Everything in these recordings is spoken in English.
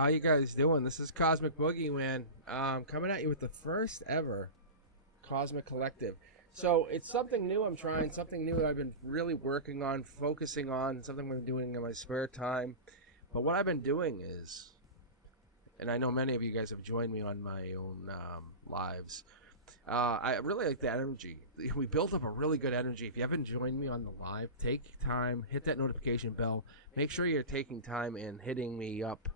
How you guys doing? This is Cosmic Boogeyman, coming at you with the first ever Cosmic Collective. So it's something new I'm trying, something new I've been really working on, focusing on, something I've been doing in my spare time. But what I've been doing is, and I know many of you guys have joined me on my own lives, I really like the energy. We built up a really good energy. If you haven't joined me on the live, take time, hit that notification bell. Make sure you're taking time and hitting me up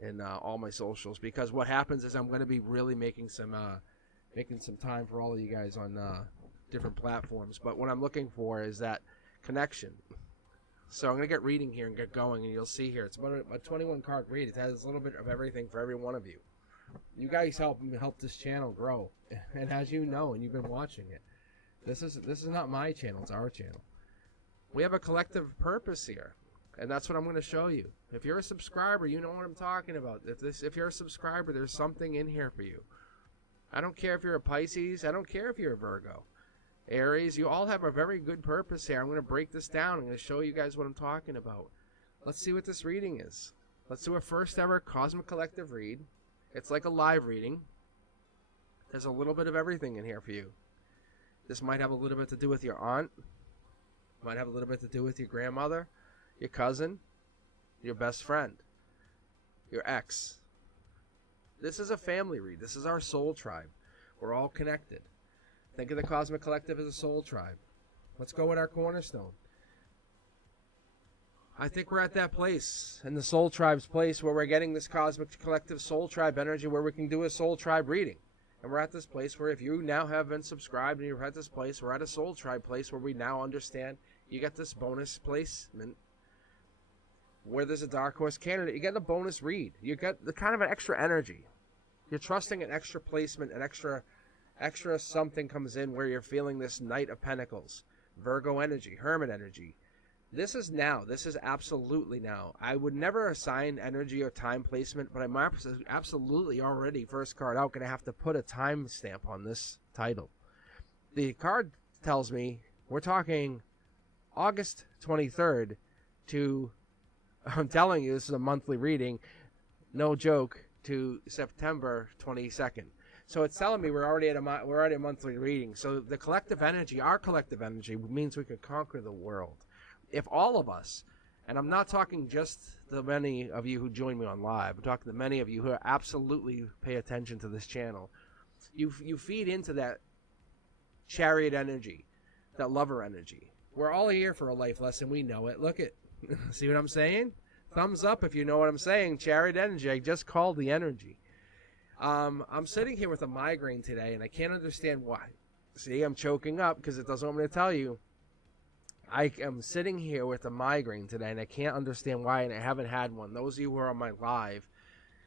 in all my socials, because what happens is I'm going to be really making some time for all of you guys on different platforms. But what I'm looking for is that connection. So I'm going to get reading here and get going, and you'll see here it's about a 21 card read. It has a little bit of everything for every one of you. You guys help this channel grow, and as you know, and you've been watching it, this is not my channel, it's our channel. We have a collective purpose here, and that's what I'm going to show you. If you're a subscriber, you know what I'm talking about. If you're a subscriber, there's something in here for you. I don't care if you're a Pisces, I don't care if you're a Virgo, Aries, you all have a very good purpose here. I'm going to break this down. I'm going to show you guys what I'm talking about. Let's see what this reading is. Let's do a first ever Cosmic Collective read. It's like a live reading. There's a little bit of everything in here for you. This might have a little bit to do with your aunt. Might have a little bit to do with your grandmother, your cousin, your best friend, your ex. This is a family read. This is our soul tribe. We're all connected. Think of the Cosmic Collective as a soul tribe. Let's go with our cornerstone. I think we're at that place, in the soul tribe's place, where we're getting this Cosmic Collective soul tribe energy, where we can do a soul tribe reading. And we're at this place where if you now have been subscribed and you're at this place, we're at a soul tribe place where we now understand you get this bonus placement. Where there's a dark horse candidate, you get a bonus read. You get the kind of an extra energy. You're trusting an extra placement, an extra something comes in where you're feeling this Knight of Pentacles, Virgo energy, Hermit energy. This is now. This is absolutely now. I would never assign energy or time placement, but I'm absolutely already, first card out, going to have to put a time stamp on this title. The card tells me we're talking August 23rd to, I'm telling you, this is a monthly reading, no joke, to September 22nd. So it's telling me we're already at a monthly reading. So the collective energy, our collective energy, means we could conquer the world. If all of us, and I'm not talking just the many of you who join me on live, I'm talking to many of you who absolutely pay attention to this channel, you feed into that chariot energy, that lover energy. We're all here for a life lesson. We know it. Look at, see what I'm saying? Thumbs up if you know what I'm saying. Chariot energy. I just called the energy. I'm sitting here with a migraine today, and I can't understand why. See, I'm choking up because it doesn't want me to tell you. I am sitting here with a migraine today, and I can't understand why, and I haven't had one. Those of you who are on my live,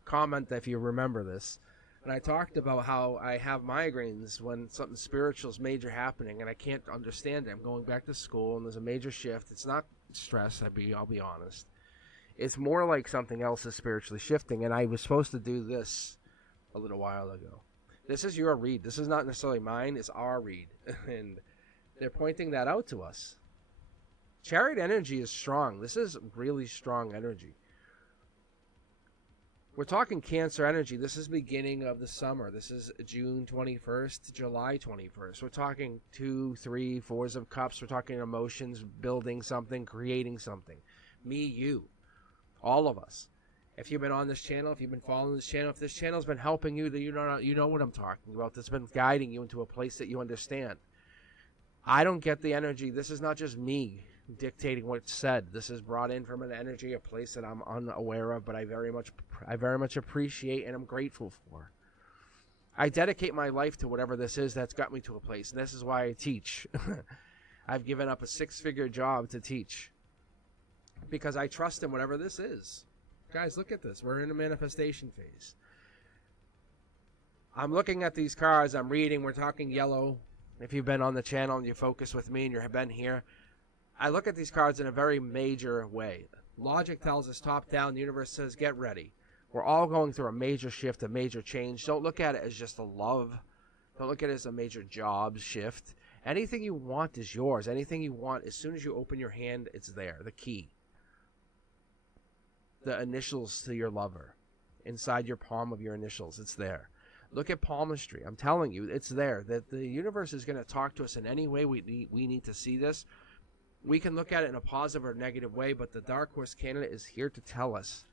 comment if you remember this. And I talked about how I have migraines when something spiritual is major happening, and I can't understand it. I'm going back to school, and there's a major shift. It's not stress, I'll be honest. It's more like something else is spiritually shifting, and I was supposed to do this a little while ago. This is your read. This is not necessarily mine. It's our read. And they're pointing that out to us. Chariot energy is strong. This is really strong energy. We're talking Cancer energy. This is beginning of the summer. This is June 21st, July 21st. We're talking 2, 3, 4s of cups. We're talking emotions, building something, creating something. Me, you. All of us. If you've been on this channel, if you've been following this channel, if this channel's been helping you, then you know what I'm talking about. It's been guiding you into a place that you understand. I don't get the energy. This is not just me dictating what's said. This is brought in from an energy, a place that I'm unaware of, but I very much appreciate and I'm grateful for. I dedicate my life to whatever this is that's got me to a place, and this is why I teach. I've given up a 6-figure job to teach because I trust in whatever this is. Guys, look at this. We're in a manifestation phase. I'm looking at these cards. I'm reading. We're talking yellow. If you've been on the channel and you focus with me and you've been here, I look at these cards in a very major way. Logic tells us top down. The universe says, get ready. We're all going through a major shift, a major change. Don't look at it as just a love. Don't look at it as a major job shift. Anything you want is yours. Anything you want, as soon as you open your hand, it's there. The key. The initials to your lover. inside your palm of your initials. It's there. Look at palmistry. I'm telling you, it's there. That the universe is going to talk to us in any way we need to see this. We can look at it in a positive or negative way, but the Dark Horse candidate is here to tell us.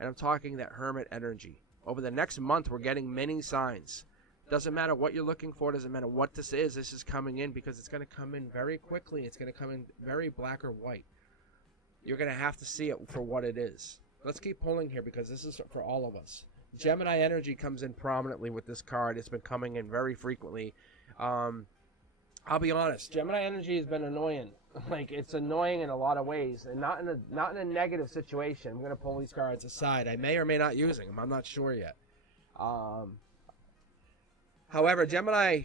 And I'm talking that hermit energy. Over the next month, we're getting many signs. Doesn't matter what you're looking for. Doesn't matter what this is coming in because it's going to come in very quickly. It's going to come in very black or white. You're going to have to see it for what it is. Let's keep pulling here because this is for all of us. Gemini energy comes in prominently with this card. It's been coming in very frequently. I'll be honest. Gemini energy has been annoying. Like, it's annoying in a lot of ways, and not in a negative situation. I'm going to pull these cards aside. I may or may not using them. I'm not sure yet. However, Gemini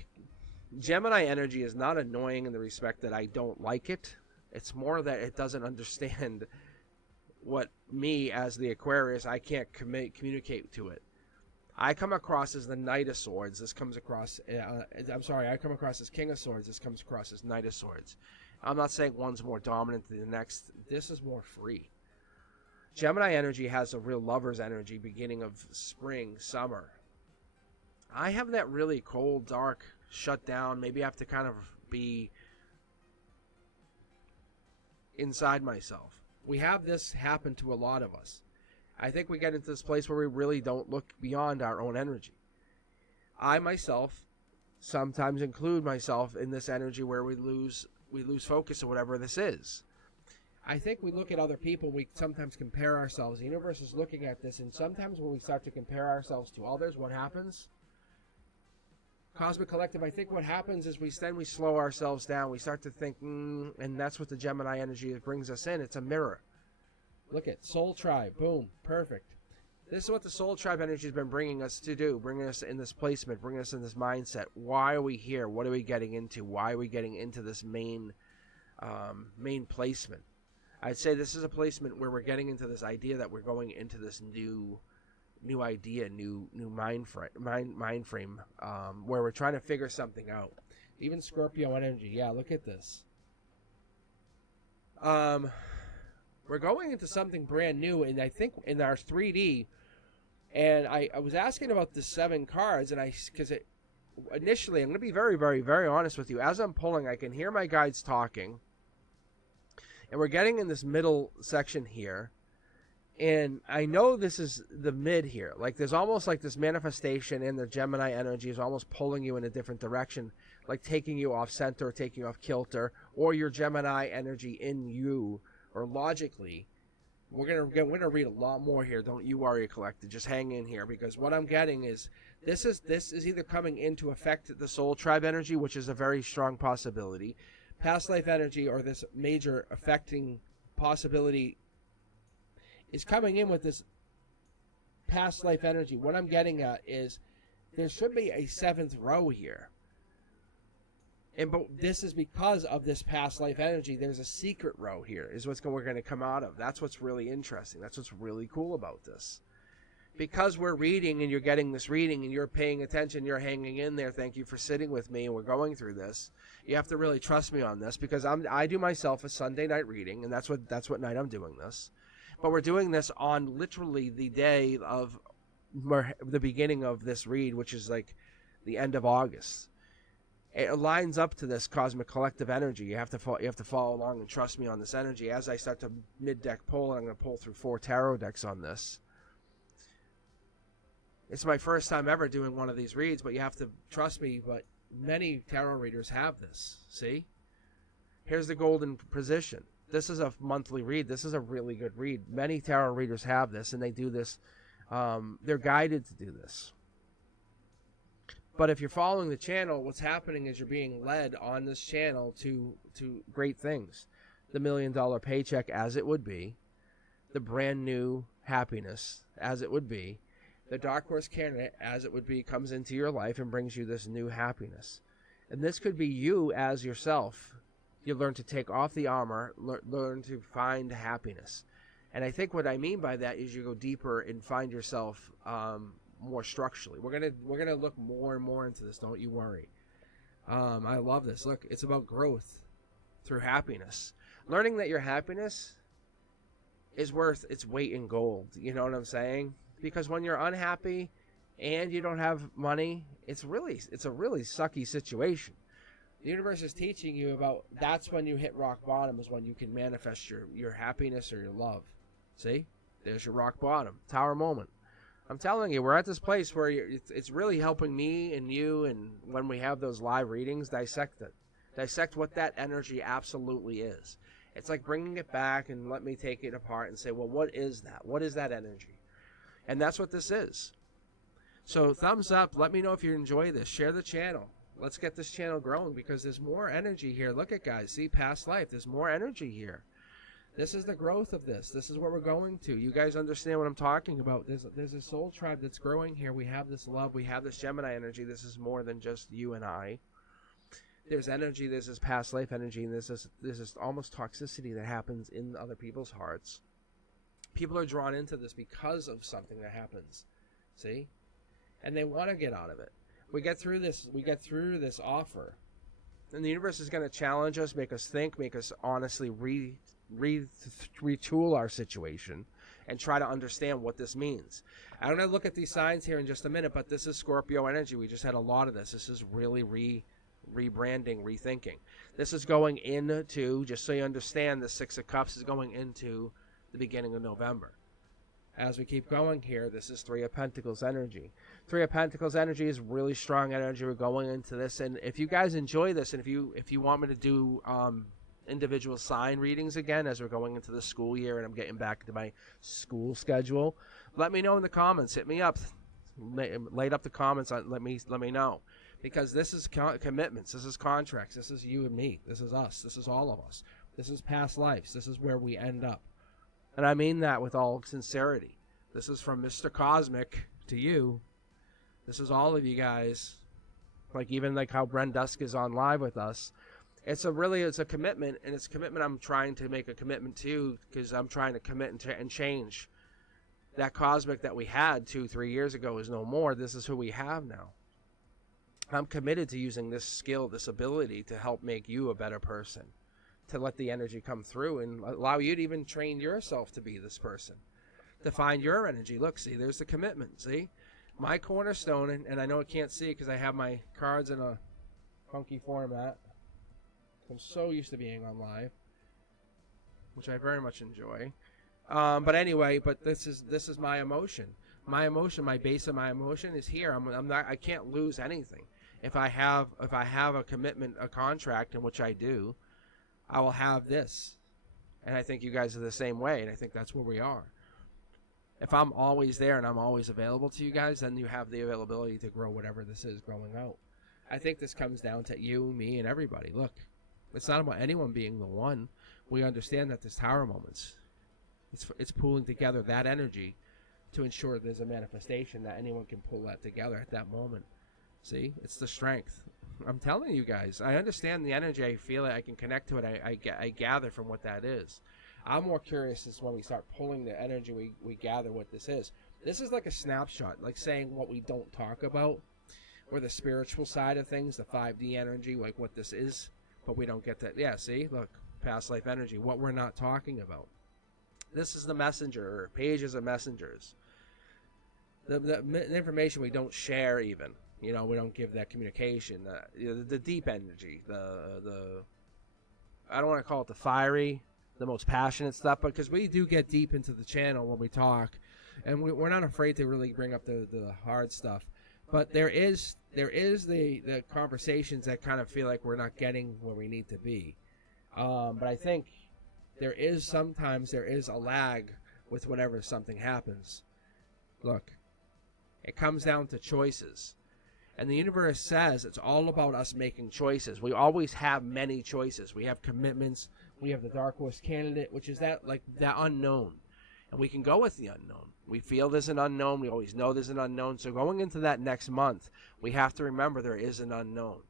energy is not annoying in the respect that I don't like it. It's more that it doesn't understand what me, as the Aquarius, I can't communicate to it. I come across as the Knight of Swords. This comes across... I come across as King of Swords. This comes across as Knight of Swords. I'm not saying one's more dominant than the next. This is more free. Gemini energy has a real lover's energy, beginning of spring, summer. I have that really cold, dark, shut down. Maybe I have to kind of be inside myself. We have this happen to a lot of us. I think we get into this place where we really don't look beyond our own energy. I myself sometimes include myself in this energy where we lose focus of whatever this is. I think we look at other people, we sometimes compare ourselves. The universe is looking at this, and sometimes when we start to compare ourselves to others, what happens? Cosmic Collective, I think what happens is we slow ourselves down. We start to think, and that's what the Gemini energy brings us in. It's a mirror. Look at Soul Tribe. Boom. Perfect. This is what the Soul Tribe energy has been bringing us to do, bringing us in this placement, bringing us in this mindset. Why are we here? What are we getting into? Why are we getting into this main placement? I'd say this is a placement where we're getting into this idea that we're going into this new idea, new mind frame, where we're trying to figure something out. Even Scorpio energy. Yeah, look at this. We're going into something brand new, and I think in our 3D, and I was asking about the 7 cards, and initially, I'm going to be very, very, very honest with you. As I'm pulling, I can hear my guides talking, and we're getting in this middle section here, and I know this is the mid here. Like, there's almost like this manifestation in the Gemini energy is almost pulling you in a different direction, like taking you off center, taking you off kilter, or your Gemini energy in you, or logically. We're gonna read a lot more here. Don't you worry, Collective. Just hang in here, because what I'm getting is this is either coming in to affect the Soul Tribe energy, which is a very strong possibility, past life energy, or this major affecting possibility is coming in with this past life energy. What I'm getting at is there should be a 7th row here. But this is because of this past life energy. There's a secret row here is we're going to come out of. That's what's really interesting. That's what's really cool about this. Because we're reading and you're getting this reading and you're paying attention, you're hanging in there. Thank you for sitting with me, and we're going through this. You have to really trust me on this, because I do myself a Sunday night reading, and that's what night I'm doing this. But we're doing this on literally the day of the beginning of this read, which is like the end of August. It lines up to this Cosmic Collective energy. You have to follow along and trust me on this energy. As I start to mid-deck pull, I'm going to pull through 4 tarot decks on this. It's my first time ever doing one of these reads, but you have to trust me. But many tarot readers have this. See? Here's the golden position. This is a monthly read. This is a really good read. Many tarot readers have this, and they do this. They're guided to do this. But if you're following the channel, what's happening is you're being led on this channel to great things. The $1 million paycheck, as it would be. The brand new happiness, as it would be. The Dark Horse candidate, as it would be, comes into your life and brings you this new happiness. And this could be you as yourself. You learn to take off the armor, learn to find happiness. And I think what I mean by that is you go deeper and find yourself more structurally. We're gonna look more and more into this. Don't you worry. I love this. Look, it's about growth through happiness. Learning that your happiness is worth its weight in gold. You know what I'm saying? because when you're unhappy and you don't have money, it's a really sucky situation. The universe is teaching you about that's when you hit rock bottom, is when you can manifest your happiness or your love. See? There's your rock bottom. Tower moment. I'm telling you, we're at this place where it's really helping me and you, and when we have those live readings, dissect it. Dissect what that energy absolutely is. It's like bringing it back and let me take it apart and say, well, what is that? What is that energy? And that's what this is. So thumbs up. Let me know if you enjoy this. Share the channel. Let's get this channel growing, because there's more energy here. Look at, guys. See, past life. There's more energy here. This is the growth of this. This is what we're going to. You guys understand what I'm talking about. There's a soul tribe that's growing here. We have this love. We have this Gemini energy. This is more than just you and I. There's energy. There's this past life energy. And there's this almost toxicity that happens in other people's hearts. People are drawn into this because of something that happens. See? And they want to get out of it. We get through this. We get through this offer. And the universe is going to challenge us, make us think, make us honestly retool our situation and try to understand what this means. I'm going to look at these signs here in just a minute, but this is Scorpio energy. We just had a lot of this. This is really rebranding, rethinking. This is going into, just so you understand, the Six of Cups is going into the beginning of November. As we keep going here, this is Three of Pentacles energy. Three of Pentacles energy is really strong energy. We're going into this, and if you guys enjoy this, and if you want me to do individual sign readings again as we're going into the school year and I'm getting back to my school schedule, let me know in the comments. Hit me up. Light up the comments. Let me know, because this is commitments. This is contracts. This is you and me. This is us. This is all of us. This is past lives. This is where we end up. And I mean that with all sincerity. This is from Mr. Cosmic to you. This is all of you guys. Like even like how Bren Dusk is on live with us. It's a commitment, and it's a commitment I'm trying to make a commitment to, because I'm trying to commit and change. That Cosmic that we had 2-3 years ago is no more. This is who we have now. I'm committed to using this skill, this ability to help make you a better person. To let the energy come through and allow you to even train yourself to be this person. To find your energy. Look, see, there's the commitment, see? My cornerstone, and I know I can't see it because I have my cards in a funky format. I'm so used to being on live, which I very much enjoy. But anyway, this is my emotion. My emotion, my base of my emotion is here. I can't lose anything. If I have a commitment, a contract, in which I do, I will have this. And I think you guys are the same way, and I think that's where we are. If I'm always there and I'm always available to you guys, then you have the availability to grow whatever this is growing out. I think this comes down to you, me, and everybody. Look, it's not about anyone being the one. We understand that there's tower moments. It's pooling together that energy to ensure there's a manifestation that anyone can pull that together at that moment. See? It's the strength. I'm telling you guys, I understand the energy. I feel it. I can connect to it. I gather from what that is. I'm more curious is when we start pulling the energy, we gather what this is. This is like a snapshot, like saying what we don't talk about, or the spiritual side of things, the 5D energy, like what this is, but we don't get that. Yeah, see? Look, past life energy, what we're not talking about. This is the messenger, or pages of messengers. The information we don't share even. You know, we don't give that communication, the deep energy, the I don't want to call it the fiery, the most passionate stuff, but because we do get deep into the channel when we talk, and we're not afraid to really bring up the hard stuff. But there is the conversations that kind of feel like we're not getting where we need to be. But I think sometimes there is a lag with whenever something happens. Look, it comes down to choices. And the universe says it's all about us making choices. We always have many choices. We have commitments. We have the dark horse candidate, which is that unknown. And we can go with the unknown. We feel there's an unknown. We always know there's an unknown. So going into that next month, we have to remember there is an unknown.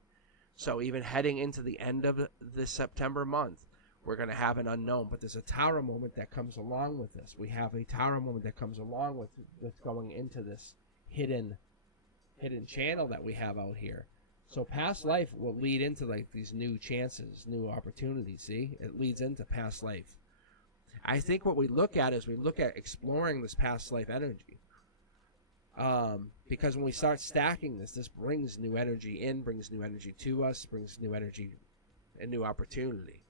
So even heading into the end of this September month, we're going to have an unknown. But there's a tower moment that comes along with this. We have a tower moment that comes along with going into this hidden channel that we have out here. So past life will lead into like these new chances, new opportunities. See, it leads into past life. I think what we look at is we look at exploring this past life energy. Because when we start stacking this brings new energy in, brings new energy to us, brings new energy and new opportunity.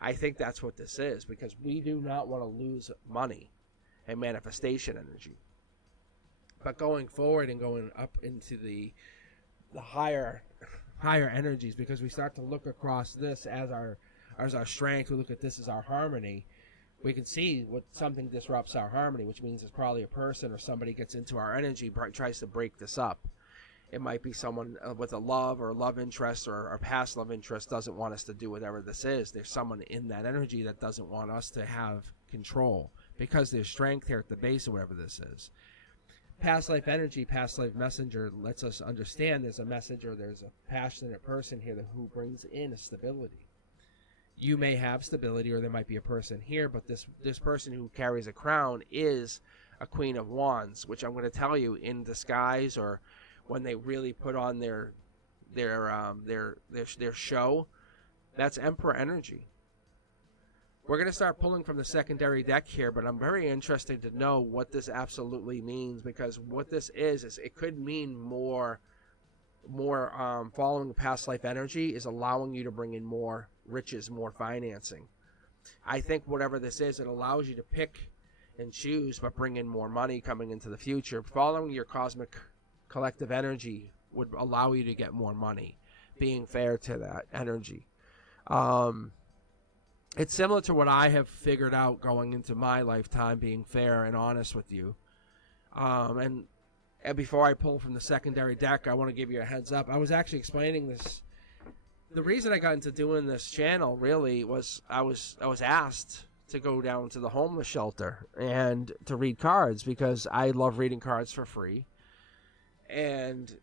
I think that's what this is, because we do not want to lose money and manifestation energy. But going forward and going up into the higher energies, because we start to look across this as our strength, we look at this as our harmony, we can see what something disrupts our harmony, which means it's probably a person or somebody gets into our energy, tries to break this up. It might be someone with a love or love interest or past love interest doesn't want us to do whatever this is. There's someone in that energy that doesn't want us to have control, because there's strength here at the base of whatever this is. Past life energy, past life messenger lets us understand there's a messenger, there's a passionate person here who brings in a stability. You may have stability, or there might be a person here, but this person who carries a crown is a Queen of Wands, which I'm going to tell you, in disguise or when they really put on their show, that's Emperor energy. We're going to start pulling from the secondary deck here, but I'm very interested to know what this absolutely means, because what this is it could mean more following past life energy is allowing you to bring in more riches, more financing. I think whatever this is, it allows you to pick and choose, but bring in more money coming into the future. Following your cosmic collective energy would allow you to get more money, being fair to that energy. It's similar to what I have figured out going into my lifetime, being fair and honest with you. And before I pull from the secondary deck, I want to give you a heads up. I was actually explaining this. The reason I got into doing this channel really was I was asked to go down to the homeless shelter and to read cards, because I love reading cards for free. And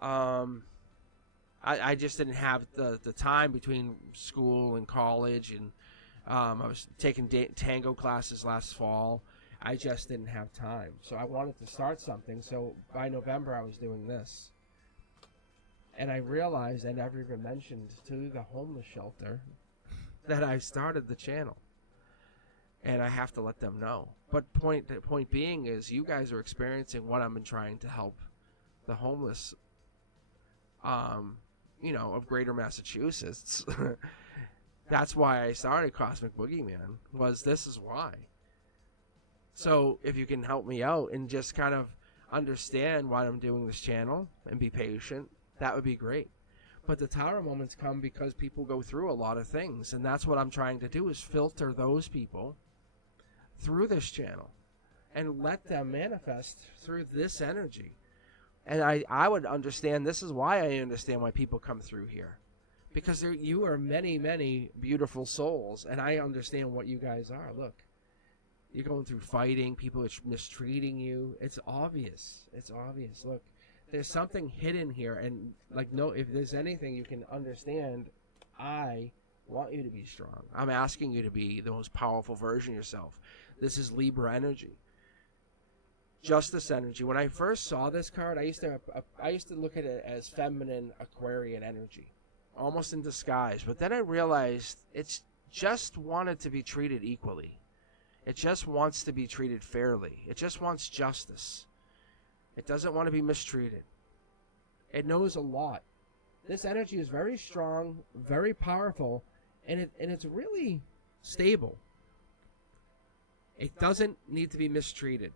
I just didn't have the time between school and college, and I was taking tango classes last fall. I just didn't have time. So I wanted to start something. So by November, I was doing this. And I realized I never even mentioned to the homeless shelter that I started the channel. And I have to let them know. But the point being is, you guys are experiencing what I've been trying to help the homeless, of Greater Massachusetts. That's why I started Cosmic Boogeyman, this is why. So if you can help me out and just kind of understand why I'm doing this channel and be patient, that would be great. But the tower moments come because people go through a lot of things, and that's what I'm trying to do, is filter those people through this channel and let them manifest through this energy. And I would understand, this is why I understand why people come through here, because you are many, many beautiful souls, and I understand what you guys are. Look, you're going through fighting, people are mistreating you. It's obvious. Look, there's something hidden here, and if there's anything you can understand, I want you to be strong. I'm asking you to be the most powerful version of yourself. This is Libra energy. Justice energy. When I first saw this card, I used to look at it as feminine Aquarian energy, almost in disguise. But then I realized it's just wanted to be treated equally. It just wants to be treated fairly. It just wants justice. It doesn't want to be mistreated. It knows a lot. This energy is very strong, very powerful, and it's really stable. It doesn't need to be mistreated.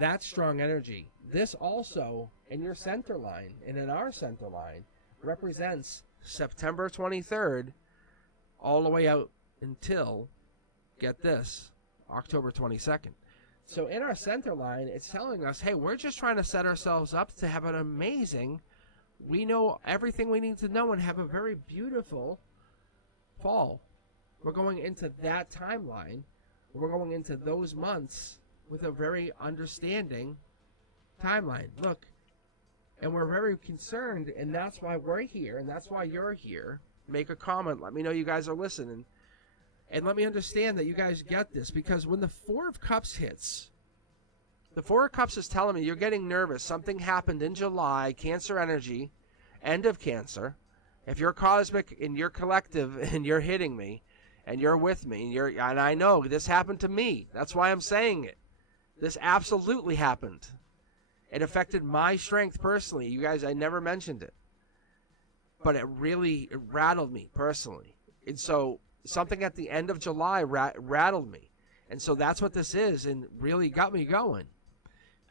That's strong energy. This also, in your center line and in our center line, represents September 23rd all the way out until, get this, October 22nd. So in our center line, it's telling us, hey, we're just trying to set ourselves up to have an amazing, we know everything we need to know and have a very beautiful fall. We're going into that timeline. We're going into those months with a very understanding timeline. Look, and we're very concerned, and that's why we're here, and that's why you're here. Make a comment. Let me know you guys are listening. And let me understand that you guys get this, because when the Four of Cups hits, the Four of Cups is telling me you're getting nervous. Something happened in July, Cancer energy, end of Cancer. If you're cosmic and you're collective and you're hitting me and you're with me, and I know this happened to me. That's why I'm saying it. This absolutely happened. It affected my strength personally. You guys, I never mentioned it. But it rattled me personally. And so something at the end of July rattled me. And so that's what this is, and really got me going.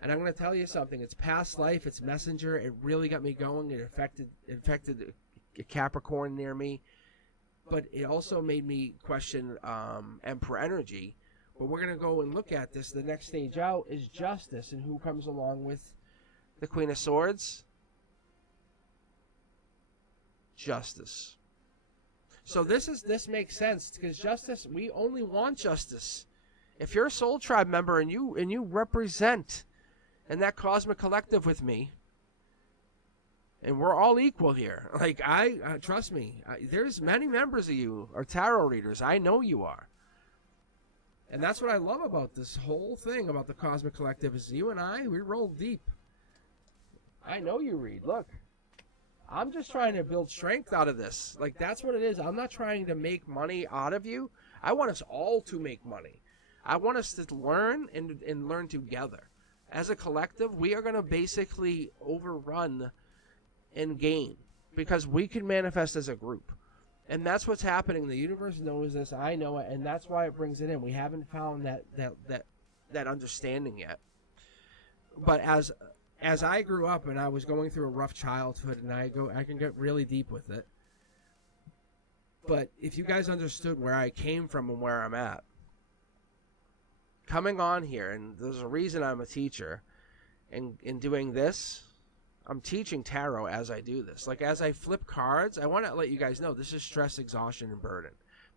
And I'm going to tell you something. It's past life. It's messenger. It really got me going. It affected a Capricorn near me. But it also made me question Emperor energy. But we're going to go and look at this. The next stage out is justice. And who comes along with the Queen of Swords? Justice. So this makes sense, because justice, we only want justice. If you're a Soul Tribe member and you represent in that cosmic collective with me, and we're all equal here. Like, I trust me, there's many members of you are tarot readers. I know you are. And that's what I love about this whole thing about the cosmic collective, is you and I, we roll deep. I know you read. Look, I'm just trying to build strength out of this. Like, that's what it is. I'm not trying to make money out of you. I want us all to make money. I want us to learn and learn together. As a collective, we are going to basically overrun and gain, because we can manifest as a group. And that's what's happening. The universe knows this. I know it, and that's why it brings it in. We haven't found that understanding yet. But as I grew up and I was going through a rough childhood, and I can get really deep with it. But if you guys understood where I came from and where I'm at, coming on here, and there's a reason I'm a teacher, and in doing this, I'm teaching tarot as I do this. Like, as I flip cards, I want to let you guys know this is stress, exhaustion, and burden.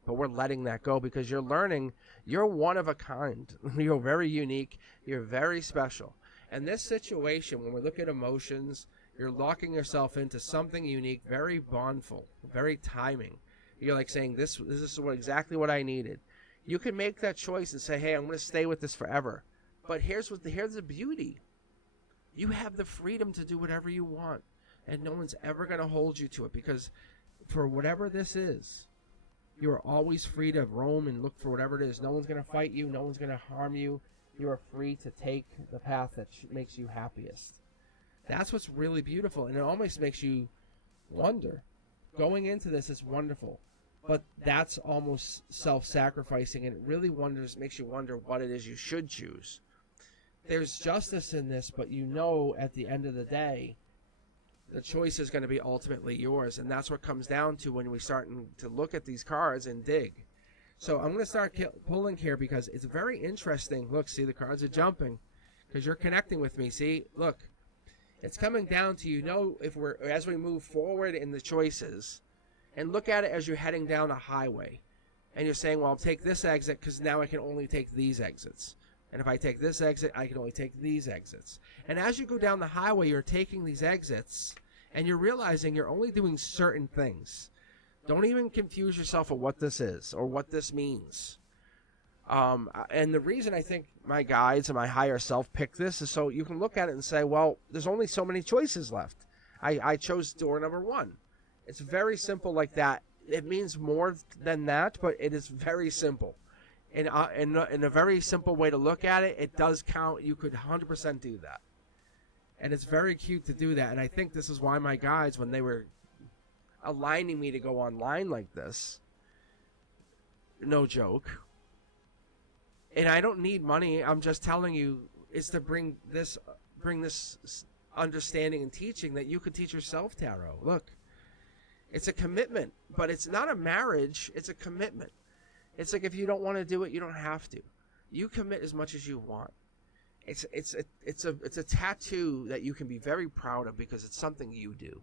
But we're letting that go, because you're learning. You're one of a kind. You're very unique. You're very special. And this situation, when we look at emotions, you're locking yourself into something unique, very bondful, very timing. You're like saying, this is exactly what I needed. You can make that choice and say, hey, I'm going to stay with this forever. But here's the beauty. You have the freedom to do whatever you want, and no one's ever going to hold you to it, because for whatever this is, you are always free to roam and look for whatever it is. No one's going to fight you. No one's going to harm you. You are free to take the path that makes you happiest. That's what's really beautiful, and it almost makes you wonder. Going into this is wonderful, but that's almost self-sacrificing, and it really makes you wonder what it is you should choose. There's justice in this, but you know at the end of the day, the choice is going to be ultimately yours, and that's what comes down to when we start to look at these cards and dig. So I'm going to start pulling here, because it's very interesting. Look, see, the cards are jumping because you're connecting with me. See, look, it's coming down to, as we move forward in the choices, and look at it as you're heading down a highway, and you're saying, well, I'll take this exit because now I can only take these exits. And if I take this exit, I can only take these exits. And as you go down the highway, you're taking these exits, and you're realizing you're only doing certain things. Don't even confuse yourself of what this is or what this means. And the reason I think my guides and my higher self pick this is so you can look at it and say, well, there's only so many choices left. I chose door number 1. It's very simple like that. It means more than that, but it is very simple. In a very simple way to look at it, it does count. You could 100% do that. And it's very cute to do that. And I think this is why my guides, when they were aligning me to go online like this, no joke, and I don't need money, I'm just telling you, is to bring this understanding and teaching that you could teach yourself tarot. Look, it's a commitment, but it's not a marriage, it's a commitment. It's like, if you don't want to do it, you don't have to. You commit as much as you want. It's a tattoo that you can be very proud of, because it's something you do.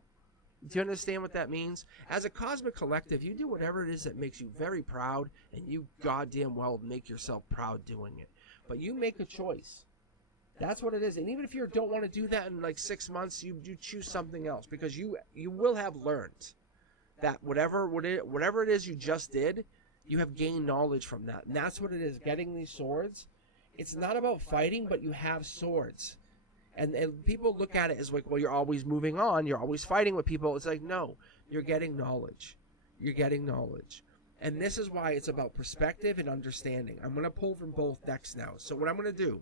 Do you understand what that means? As a cosmic collective, you do whatever it is that makes you very proud, and you goddamn well make yourself proud doing it. But you make a choice. That's what it is. And even if you don't want to do that in like 6 months, you choose something else, because you will have learned that whatever it is you just did, you have gained knowledge from that. And that's what it is, getting these swords. It's not about fighting, but you have swords. And people look at it as like, well, you're always moving on. You're always fighting with people. It's like, no, you're getting knowledge. You're getting knowledge. And this is why it's about perspective and understanding. I'm going to pull from both decks now. So what I'm going to do,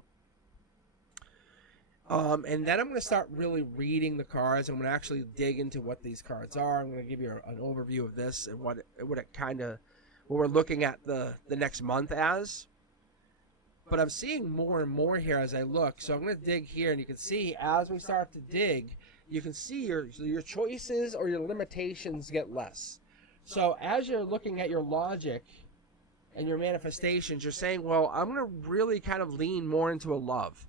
And then I'm going to start really reading the cards. I'm going to actually dig into what these cards are. I'm going to give you an overview of this and what we're looking at the next month as. But I'm seeing more and more here as I look. So I'm going to dig here, and you can see as we start to dig, you can see your choices or your limitations get less. So as you're looking at your logic and your manifestations, you're saying, well, I'm going to really kind of lean more into a love.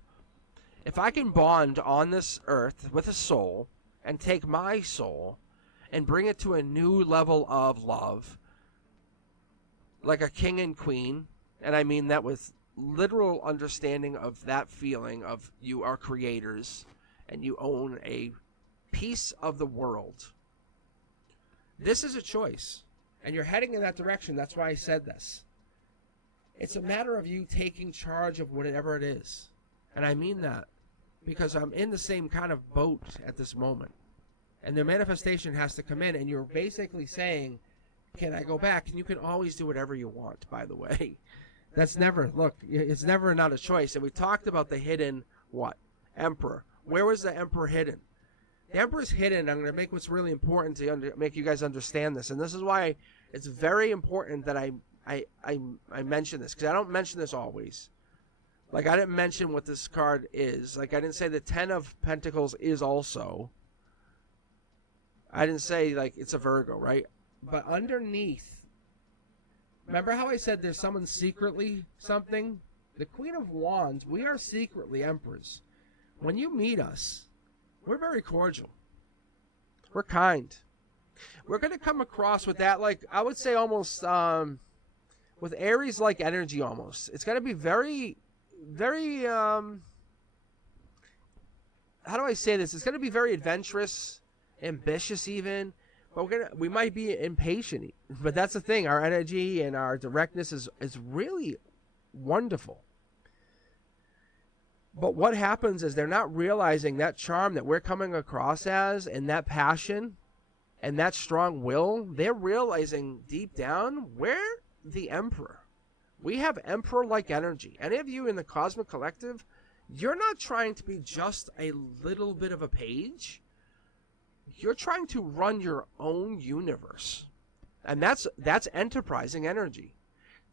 If I can bond on this earth with a soul and take my soul and bring it to a new level of love, like a king and queen, and I mean that with literal understanding of that feeling of you are creators and you own a piece of the world. This is a choice, and you're heading in that direction. That's why I said this. It's a matter of you taking charge of whatever it is. And I mean that because I'm in the same kind of boat at this moment. And the manifestation has to come in, and you're basically saying, can I go back? And you can always do whatever you want, by the way. That's never, look, it's never not a choice. And we talked about the hidden, what? Emperor. Where was the Emperor hidden? The Emperor's hidden. I'm going to make what's really important to make you guys understand this. And this is why it's very important that I mention this, because I don't mention this always. Like, I didn't mention what this card is. Like, I didn't say the Ten of Pentacles is also. I didn't say, like, it's a Virgo, right? But underneath, remember how I said there's someone secretly something? The Queen of Wands, we are secretly emperors. When you meet us, we're very cordial. We're kind. We're going to come across with that, like, I would say almost, with Aries-like energy almost. It's going to be very, very, how do I say this? It's going to be very adventurous, ambitious even. But we might be impatient, but that's the thing. Our energy and our directness is really wonderful. But what happens is they're not realizing that charm that we're coming across as, and that passion, and that strong will. They're realizing deep down we're the Emperor. We have Emperor-like energy. Any of you in the Cosmic Collective, you're not trying to be just a little bit of a page. You're trying to run your own universe. And that's enterprising energy.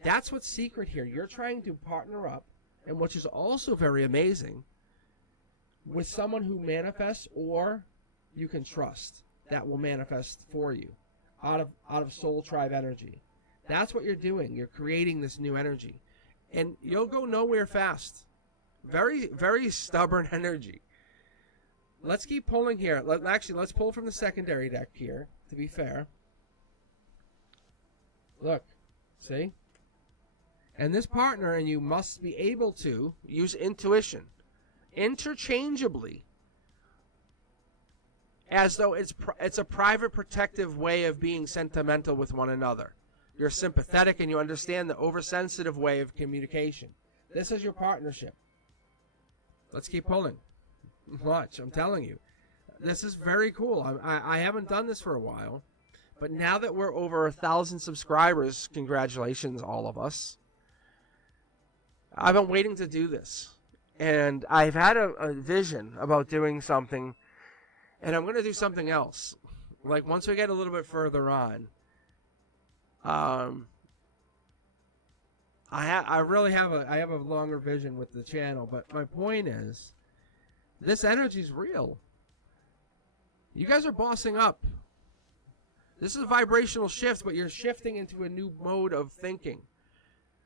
That's what's secret here. You're trying to partner up, and which is also very amazing, with someone who manifests or you can trust that will manifest for you out of soul tribe energy. That's what you're doing. You're creating this new energy. And you'll go nowhere fast. Very, very stubborn energy. Let's keep pulling here. Let's pull from the secondary deck here, to be fair. Look, see? And this partner and you must be able to use intuition interchangeably, as though it's a private protective way of being sentimental with one another. You're sympathetic and you understand the oversensitive way of communication. This is your partnership. Let's keep pulling. Watch, I'm telling you. This is very cool. I haven't done this for a while. But now that we're over 1,000 subscribers, congratulations, all of us. I've been waiting to do this. And I've had a vision about doing something. And I'm going to do something else. Like, once we get a little bit further on. I have a longer vision with the channel. But my point is, this energy is real. You guys are bossing up. This is a vibrational shift, but you're shifting into a new mode of thinking.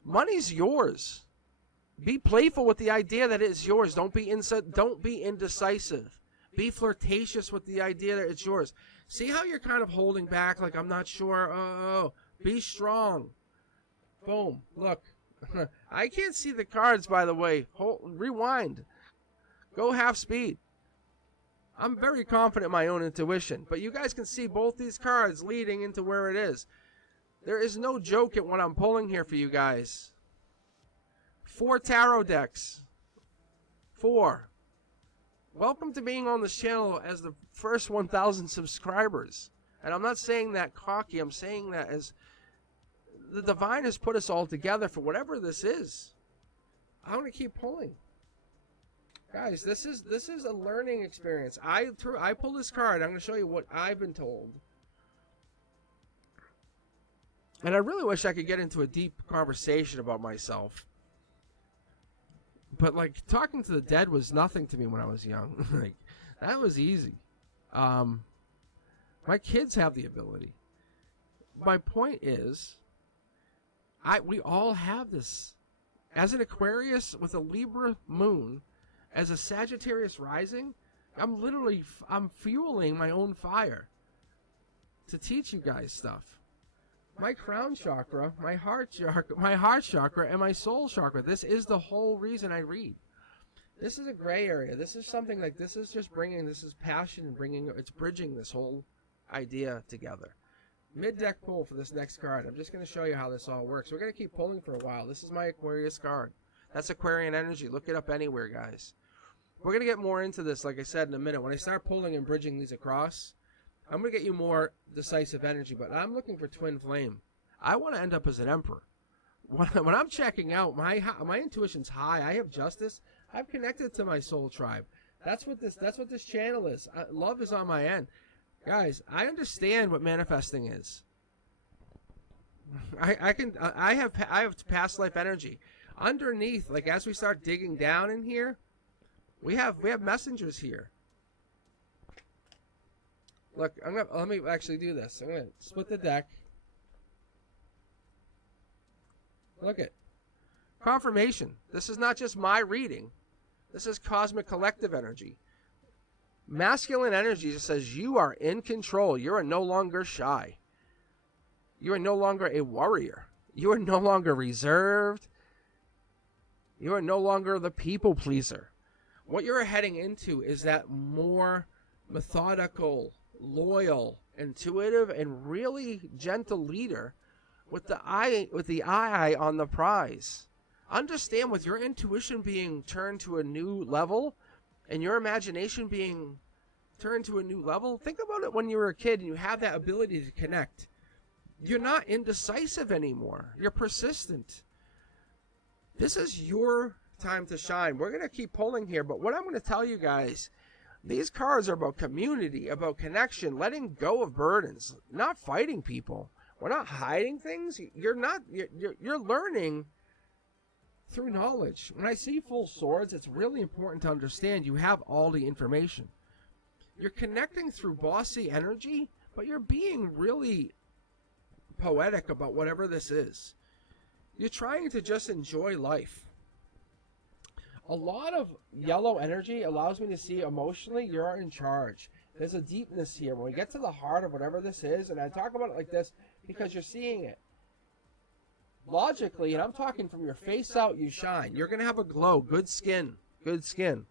Money's yours. Be playful with the idea that it's yours. Don't be indecisive. Be flirtatious with the idea that it's yours. See how you're kind of holding back, like, I'm not sure. Oh, be strong. Boom. Look. I can't see the cards, by the way. Rewind. Go half speed. I'm very confident in my own intuition, but you guys can see both these cards leading into where it is. There is no joke at what I'm pulling here for you guys. 4 tarot decks. 4. Welcome to being on this channel as the first 1,000 subscribers. And I'm not saying that cocky. I'm saying that as the divine has put us all together for whatever this is. I want to keep pulling. Guys, this is a learning experience. I pull this card. I'm going to show you what I've been told. And I really wish I could get into a deep conversation about myself. But, like, talking to the dead was nothing to me when I was young. Like, that was easy. My kids have the ability. My point is, we all have this. As an Aquarius with a Libra moon, as a Sagittarius rising, I'm fueling my own fire to teach you guys stuff. My crown chakra, my heart chakra, and my soul chakra. This is the whole reason I read. This is a gray area. This is something like, this is passion and it's bridging this whole idea together. Mid-deck pull for this next card. I'm just going to show you how this all works. We're going to keep pulling for a while. This is my Aquarius card. That's Aquarian energy. Look it up anywhere, guys. We're going to get more into this, like I said, in a minute. When I start pulling and bridging these across, I'm going to get you more decisive energy, but I'm looking for twin flame. I want to end up as an emperor. When I'm checking out, my intuition's high. I have justice. I've connected to my soul tribe. That's what this channel is. Love is on my end. Guys, I understand what manifesting is. I have past life energy. Underneath, like as we start digging down in here, we have messengers here. Look, let me actually do this. I'm gonna split the deck. Look at confirmation. This is not just my reading. This is cosmic collective energy. Masculine energy just says you are in control. You are no longer shy. You are no longer a warrior. You are no longer reserved. You are no longer the people pleaser. What you're heading into is that more methodical, loyal, intuitive, and really gentle leader with the eye on the prize. Understand, with your intuition being turned to a new level and your imagination being turned to a new level, think about it when you were a kid and you have that ability to connect. You're not indecisive anymore. You're persistent. This is your time to shine. We're going to keep pulling here, but what I'm going to tell you guys, these cards are about community, about connection, letting go of burdens, not fighting people. We're not hiding things. You're learning through knowledge. When I see full swords, it's really important to understand you have all the information. You're connecting through bossy energy, but you're being really poetic about whatever this is. You're trying to just enjoy life. A lot of yellow energy allows me to see emotionally you're in charge. There's a deepness here. When we get to the heart of whatever this is, and I talk about it like this because you're seeing it. Logically, and I'm talking from your face out, you shine. You're going to have a glow, good skin, good skin.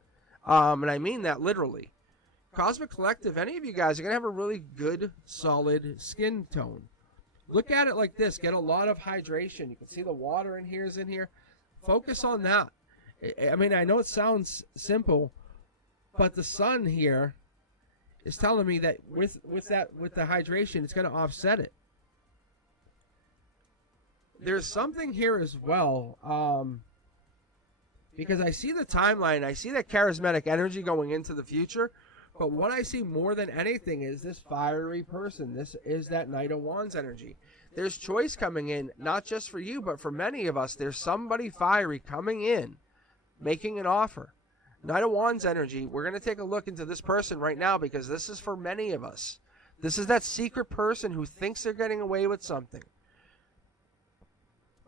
And I mean that literally. Cosmic Collective, any of you guys are going to have a really good, solid skin tone. Look at it like this. Get a lot of hydration. You can see the water in here is in here. Focus on that. I mean, I know it sounds simple, but the sun here is telling me that with the hydration, it's going to offset it. There's something here as well, because I see the timeline. I see that charismatic energy going into the future, but what I see more than anything is this fiery person. This is that Knight of Wands energy. There's choice coming in, not just for you, but for many of us. There's somebody fiery coming in, making an offer. Knight of Wands energy. We're going to take a look into this person right now because this is for many of us. This is that secret person who thinks they're getting away with something.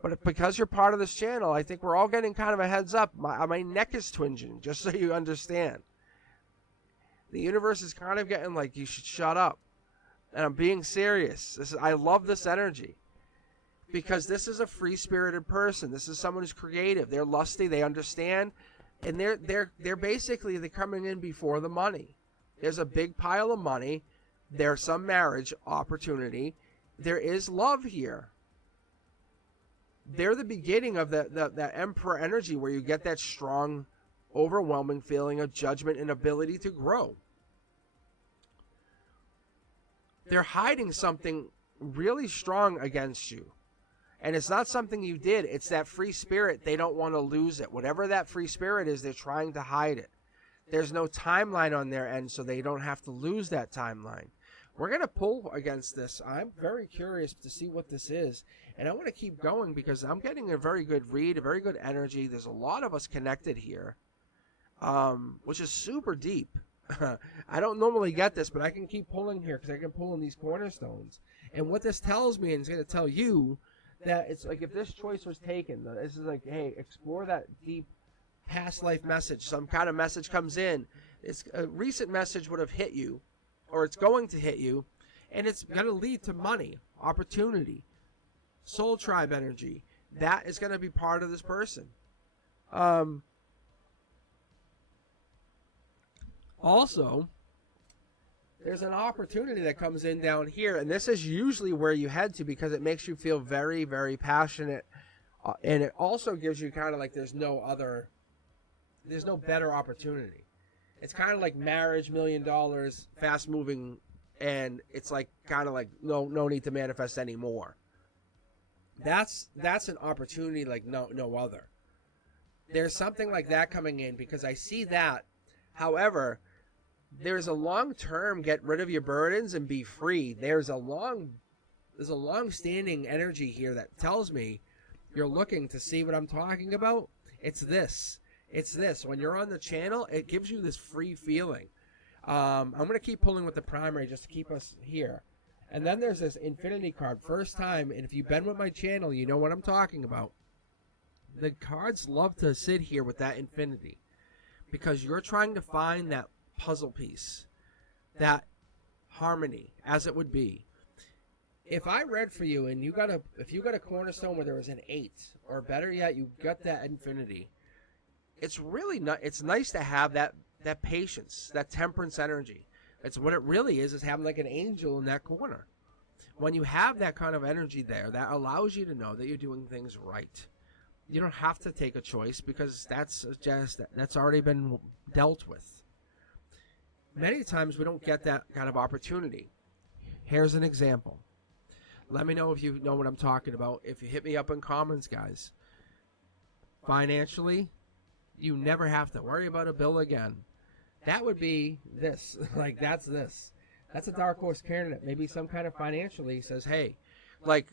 But because you're part of this channel, I think we're all getting kind of a heads up. My neck is twinging, just so you understand. The universe is kind of getting like, you should shut up. And I'm being serious. I love this energy. Because this is a free-spirited person. This is someone who's creative. They're lusty. They understand. And they're basically, they're coming in before the money. There's a big pile of money. There's some marriage opportunity. There is love here. They're the beginning of that emperor energy where you get that strong, overwhelming feeling of judgment and ability to grow. They're hiding something really strong against you. And it's not something you did. It's that free spirit. They don't want to lose it. Whatever that free spirit is, they're trying to hide it. There's no timeline on their end, so they don't have to lose that timeline. We're going to pull against this. I'm very curious to see what this is. And I want to keep going because I'm getting a very good read, a very good energy. There's a lot of us connected here, which is super deep. I don't normally get this, but I can keep pulling here because I can pull in these cornerstones. And what this tells me, and it's going to tell you, that it's like if this choice was taken, this is like, hey, explore that deep past life message. Some kind of message comes in. It's a recent message would have hit you, or it's going to hit you, and it's going to lead to money, opportunity, soul tribe energy. That is going to be part of this person. Also, there's an opportunity that comes in down here, and this is usually where you head to because it makes you feel very, very passionate, and it also gives you kind of like there's no better opportunity. It's kind of like marriage, $1 million, fast moving, and it's like kind of like no need to manifest anymore. That's an opportunity like no other. There's something like that coming in because I see that. However, there's a long-term get rid of your burdens and be free. There's a long-standing energy here that tells me you're looking to see what I'm talking about. It's this. When you're on the channel, it gives you this free feeling. I'm going to keep pulling with the primary just to keep us here. And then there's this infinity card. First time, and if you've been with my channel, you know what I'm talking about. The cards love to sit here with that infinity because you're trying to find that puzzle piece, that harmony, as it would be. If I read for you and if you got a cornerstone where there was an 8, or better yet, you got that infinity, it's really not. It's nice to have that patience, that temperance energy. It's what it really is having like an angel in that corner. When you have that kind of energy there, that allows you to know that you're doing things right. You don't have to take a choice because that's already been dealt with. Many times we don't get that kind of opportunity. Here's an example. Let me know if you know what I'm talking about. If you hit me up in comments, guys. Financially, you never have to worry about a bill again. That would be this. Like, that's this. That's a dark horse candidate. Maybe some kind of financially says, hey, like,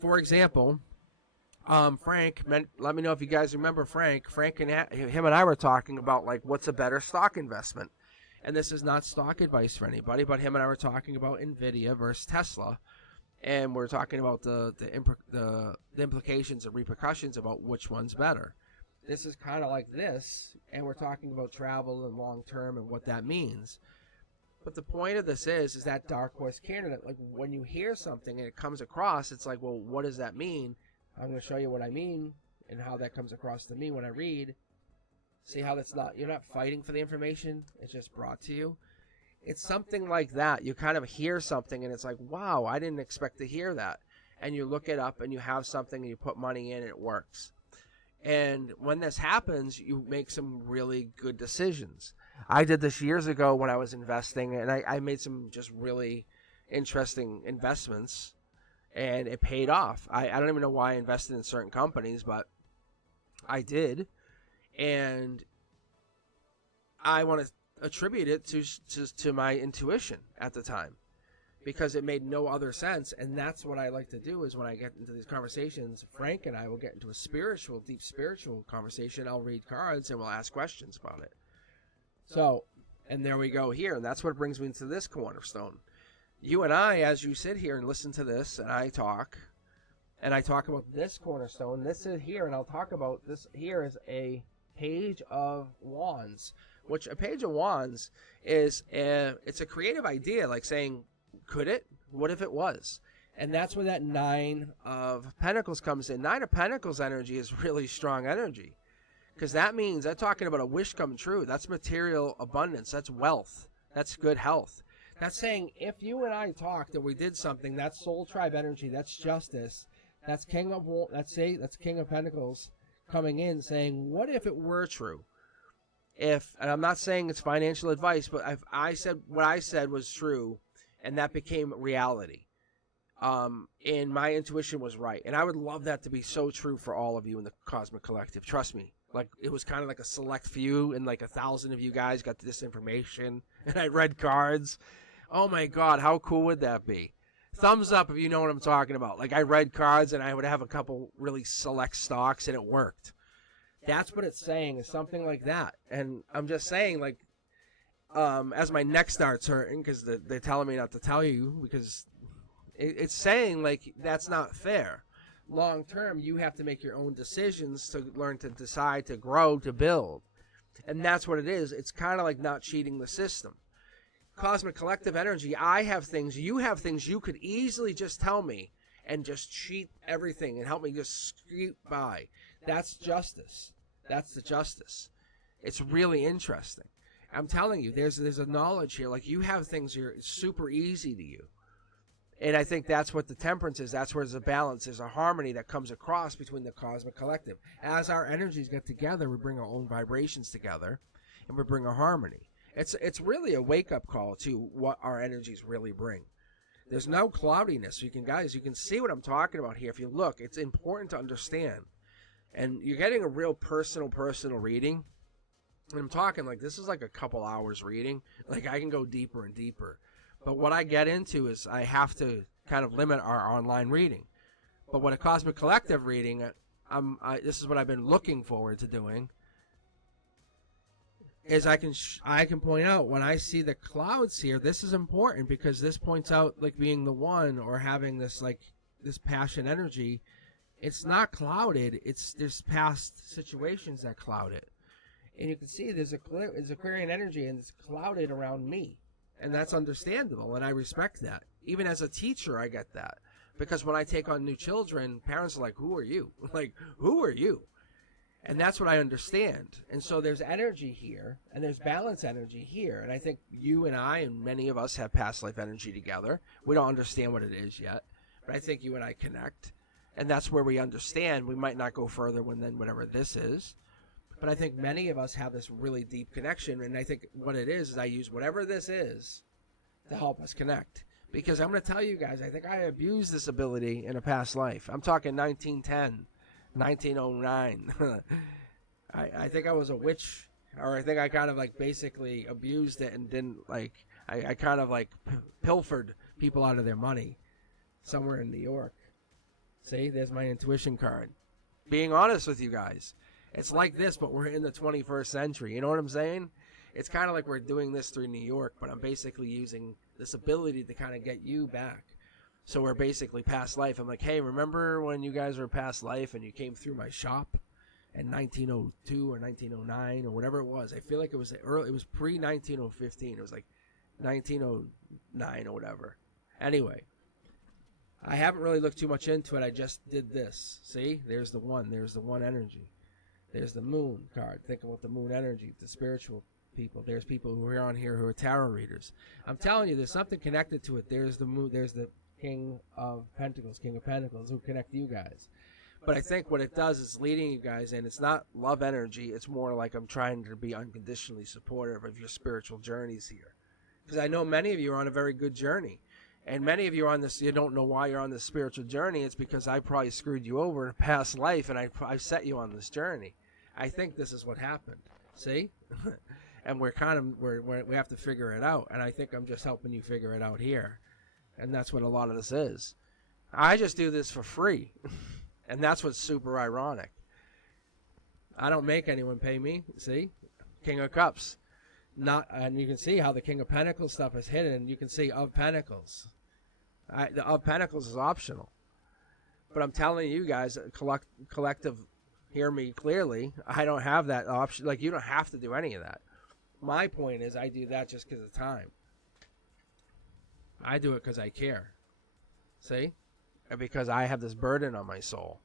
for example, Frank, let me know if you guys remember Frank. Frank and him and I were talking about, like, what's a better stock investment. And this is not stock advice for anybody, but him and I were talking about NVIDIA versus Tesla. And we're talking about the implications and repercussions about which one's better. This is kind of like this, and we're talking about travel and long-term and what that means. But the point of this is that dark horse candidate, like when you hear something and it comes across, it's like, well, what does that mean? I'm going to show you what I mean and how that comes across to me when I read. See how that's not, you're not fighting for the information, it's just brought to you. It's something like that. You kind of hear something and it's like, wow, I didn't expect to hear that. And you look it up and you have something and you put money in and it works. And when this happens, you make some really good decisions. I did this years ago when I was investing, and I made some just really interesting investments, and it paid off. I don't even know why I invested in certain companies, but I did. And I want to attribute it to my intuition at the time, because it made no other sense. And that's what I like to do, is when I get into these conversations, Frank and I will get into a deep spiritual conversation. I'll read cards and we'll ask questions about it. So, and there we go here. And that's what brings me to this cornerstone. You and I, as you sit here and listen to this, and I talk about this cornerstone, this is here, and I'll talk about this here is a page of wands, which a page of wands is it's a creative idea, like saying, could it? What if it was? And that's where that 9 of Pentacles comes in. 9 of Pentacles energy is really strong energy, because that means they're talking about a wish come true. That's material abundance. That's wealth. That's good health. That's saying if you and I talked and we did something, that's soul tribe energy. That's justice. That's King of Pentacles coming in saying, what if it were true? And I'm not saying it's financial advice, but if I said what I said was true, and that became reality, and my intuition was right. And I would love that to be so true for all of you in the Cosmic Collective. Trust me, Like, it was kind of like a select few, and like 1,000 of you guys got this information, and I read cards. Oh my God, how cool would that be? Thumbs up if you know what I'm talking about. Like, I read cards, and I would have a couple really select stocks, and it worked. That's what it's saying, is something like that. And I'm just saying, like, as my neck starts hurting, because they're telling me not to tell you, because it's saying, like, that's not fair. Long term, you have to make your own decisions to learn to decide, to grow, to build. And that's what it is. It's kind of like not cheating the system. Cosmic collective energy, I have things, you have things you could easily just tell me and just cheat everything and help me just scoot by. That's justice. That's the justice. It's really interesting. I'm telling you, there's a knowledge here. Like, you have things here, it's super easy to you. And I think that's what the temperance is. That's where there's a balance. There's a harmony that comes across between the cosmic collective. As our energies get together, we bring our own vibrations together, and we bring a harmony. It's really a wake-up call to what our energies really bring. There's no cloudiness. You can see what I'm talking about here. If you look, it's important to understand. And you're getting a real personal reading. And I'm talking like this is like a couple hours reading. Like, I can go deeper and deeper. But what I get into is I have to kind of limit our online reading. But what a Cosmic Collective reading, this is what I've been looking forward to doing, is I can point out when I see the clouds here, this is important because this points out like being the one or having this passion energy. It's not clouded. There's past situations that cloud it. And you can see there's Aquarian energy and it's clouded around me. And that's understandable, and I respect that. Even as a teacher, I get that. Because when I take on new children, parents are like, who are you? Like, who are you? And that's what I understand. And so there's energy here, and there's balance energy here. And I think you and I and many of us have past life energy together. We don't understand what it is yet, but I think you and I connect. And that's where we understand. We might not go further than whatever this is. But I think many of us have this really deep connection, and I think what it is I use whatever this is to help us connect. Because I'm going to tell you guys, I think I abused this ability in a past life. I'm talking 1910, 1909. I think I was a witch, or I think I kind of like basically abused it and didn't like, I kind of like pilfered people out of their money somewhere in New York. See, there's my intuition card. Being honest with you guys. It's like this, but we're in the 21st century. You know what I'm saying? It's kind of like we're doing this through New York, but I'm basically using this ability to kind of get you back. So we're basically past life. I'm like, hey, remember when you guys were past life and you came through my shop in 1902 or 1909 or whatever it was? I feel like it was early. It was pre-1915. It was like 1909 or whatever. Anyway, I haven't really looked too much into it. I just did this. See? There's the one. There's the one energy. There's the moon card. Think about the moon energy, the spiritual people. There's people who are on here who are tarot readers. I'm telling you, there's something connected to it. There's the moon. There's the King of Pentacles, King of Pentacles, who connect you guys. But I think what it does is leading you guys in. It's not love energy. It's more like I'm trying to be unconditionally supportive of your spiritual journeys here. Because I know many of you are on a very good journey. And many of you are on this, you don't know why you're on this spiritual journey. It's because I probably screwed you over in a past life, and I set you on this journey. I think this is what happened. See? And we have to figure it out. And I think I'm just helping you figure it out here. And that's what a lot of this is. I just do this for free. And that's what's super ironic. I don't make anyone pay me. See? King of Cups. And you can see how the King of Pentacles stuff is hidden. You can see of Pentacles. The of Pentacles is optional. But I'm telling you guys, collective, hear me clearly, I don't have that option. Like, you don't have to do any of that. My point is I do that just because of time. I do it because I care. See? And because I have this burden on my soul.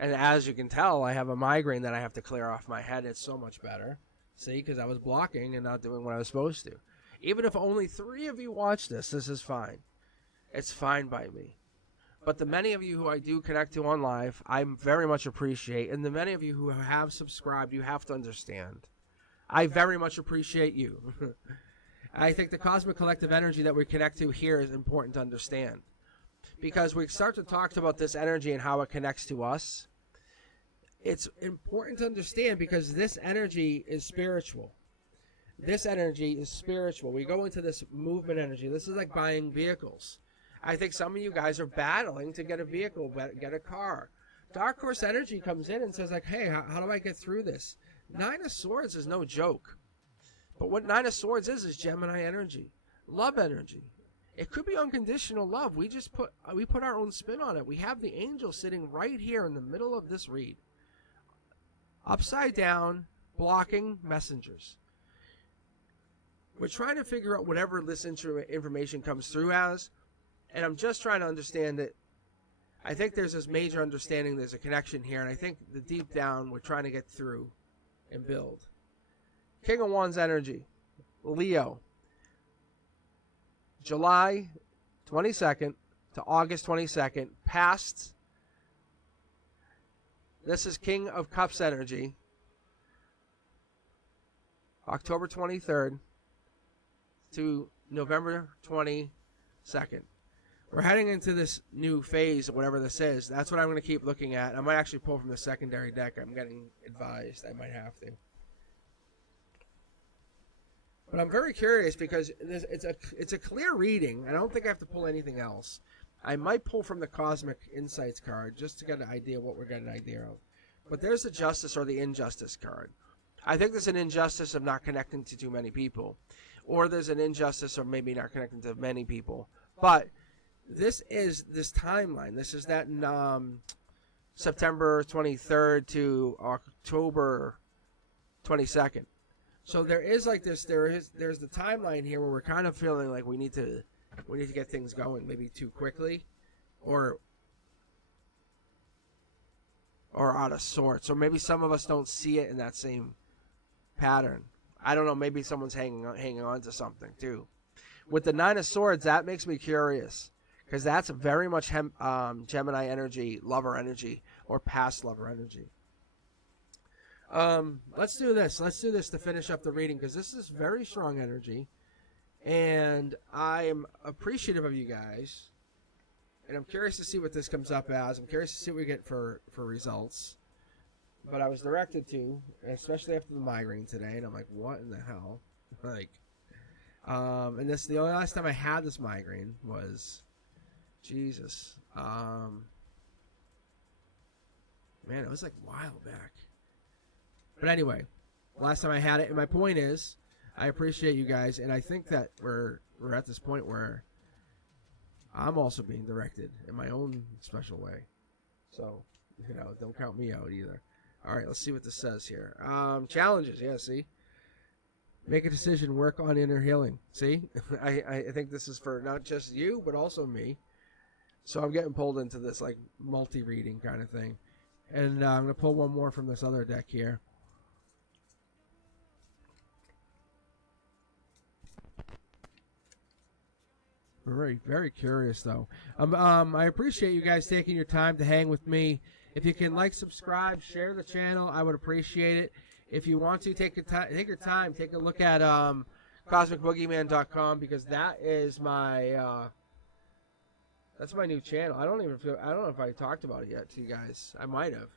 And as you can tell, I have a migraine that I have to clear off my head. It's so much better. See? Because I was blocking and not doing what I was supposed to. Even if only 3 of you watch this is fine. It's fine by me. But the many of you who I do connect to on live, I very much appreciate. And the many of you who have subscribed, you have to understand. I very much appreciate you. I think the cosmic collective energy that we connect to here is important to understand. Because we start to talk about this energy and how it connects to us. it's important to understand because this energy is spiritual. This energy is spiritual. We go into this movement energy. This is like buying vehicles. I think some of you guys are battling to get a vehicle, get a car. Dark Horse energy comes in and says like, hey, how do I get through this? Nine of Swords is no joke. But what Nine of Swords is Gemini energy, love energy. It could be unconditional love. We put our own spin on it. We have the angel sitting right here in the middle of this read. Upside down, blocking messengers. We're trying to figure out whatever this information comes through as, and I'm just trying to understand it. I think there's this major understanding, there's a connection here, and I think the deep down we're trying to get through and build. King of Wands energy, Leo, July 22nd to August 22nd, past. This is King of Cups energy, October 23rd to November 22nd. We're heading into this new phase of whatever this is. That's what I'm going to keep looking at. I might actually pull from the secondary deck. I'm getting advised. I might have to. But I'm very curious because it's a clear reading. I don't think I have to pull anything else. I might pull from the Cosmic Insights card just to get an idea of what we're getting an idea of. But there's the Justice or the Injustice card. I think there's an injustice of not connecting to too many people. Or there's an injustice of maybe not connecting to many people. But this is this timeline. This is that September 23rd to October 22nd. So there is like this. There's the timeline here where we're kind of feeling like we need to get things going maybe too quickly, or out of sorts. Or maybe some of us don't see it in that same pattern. I don't know. Maybe someone's hanging on to something too. With the Nine of Swords, that makes me curious because that's very much Gemini energy, lover energy, or past lover energy. Let's do this. Let's do this to finish up the reading because this is very strong energy, and I'm appreciative of you guys, and I'm curious to see what this comes up as. I'm curious to see what we get for results. But I was directed to, especially after the migraine today, and I'm like, what in the hell? Like, and this the only last time I had this migraine was, Jesus, man, it was like a while back. But anyway, last time I had it, and my point is, I appreciate you guys, and I think that we're at this point where I'm also being directed in my own special way. So, don't count me out either. All right, let's see what this says here. Challenges, yeah, see? Make a decision, work on inner healing. See? I think this is for not just you, but also me. So I'm getting pulled into this, like, multi-reading kind of thing. And I'm going to pull one more from this other deck here. Very, very curious, though. I appreciate you guys taking your time to hang with me. If you can subscribe, share the channel, I would appreciate it. If you want to, take your time, take a look at cosmicboogeyman.com because that is my that's my new channel. I don't know if I talked about it yet to you guys. I might have.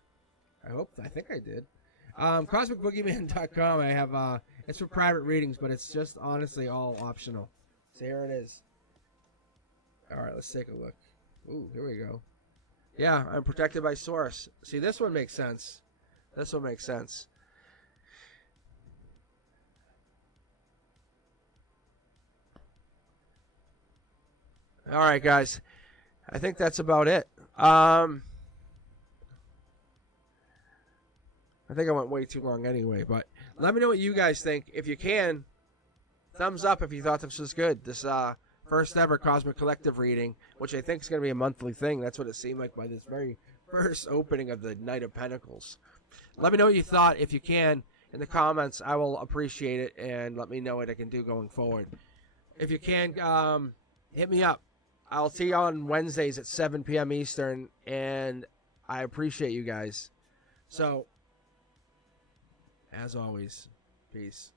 I think I did. Cosmicboogeyman.com. I have it's for private readings, but it's just honestly all optional. So here it is. All right, let's take a look. Ooh, here we go. Yeah, I'm protected by Source. See, this one makes sense. This one makes sense. All right, guys. I think that's about it. I think I went way too long anyway, but let me know what you guys think. If you can, thumbs up if you thought this was good. This first ever Cosmic Collective reading, which I think is going to be a monthly thing. That's what it seemed like by this very first opening of the Knight of Pentacles. Let me know what you thought. If you can, in the comments, I will appreciate it, and let me know what I can do going forward. If you can, hit me up. I'll see you on Wednesdays at 7 p.m. Eastern, and I appreciate you guys. So, as always, peace.